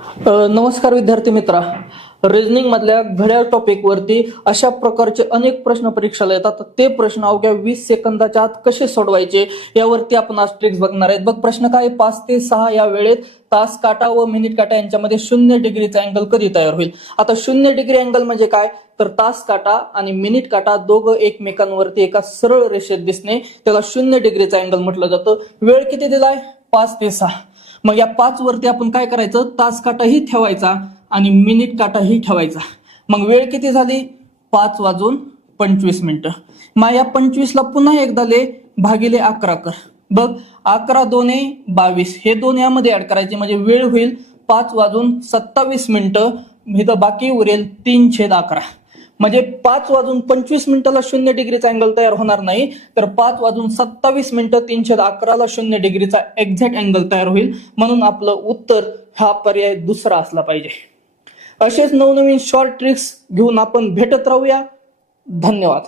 नमस्कार विद्यार्थी मित्रा. रिझनिंग मधल्या घड्याळ टॉपिक वरती अशा प्रकारचे अनेक प्रश्न परीक्षेला येतात. ते प्रश्न अवघ्या 20 सेकंदाच्या आत कसे सोडवायचे यावरती आपण आज ट्रिक्स बघणार आहेत. बघ, प्रश्न काय, 5 ते 6 या वेळेत तास काटा व मिनिट काटा यांच्यामध्ये 0 डिग्रीचा अँगल कधी तयार होईल. आता 0 डिग्री अँगल म्हणजे काय, तर तास काटा आणि मिनिट काटा दोघं एकमेकांवरती एका सरळ रेषेत दिसणे, त्याला 0 डिग्रीचा अँगल म्हटलं जातं. वेळ किती दिलाय, 5 ते 6. मग या 5 वरती आपण काय करायचं, तास काटाही ठेवायचा आणि मिनिट काटाही ठेवायचा. मग वेळ किती झाली, 5:25. मग या 25 ला पुन्हा एकदा ले भागिले 11 कर. बघ, 11 दोन्ही 22, हे दोन यामध्ये ऍड करायचे म्हणजे वेळ होईल 5:27. इथं बाकी उरेल 3/11. म्हणजे 5:25 0 डिग्रीचा अँगल तयार होणार नाही, तर 5:27 3/11 0 डिग्रीचा एक्झॅक्ट अँगल तयार होईल. म्हणून आपलं उत्तर हा पर्याय दुसरा असला पाहिजे. असेच नवनवीन शॉर्ट ट्रिक्स घेऊन आपण भेटत राहूया. धन्यवाद.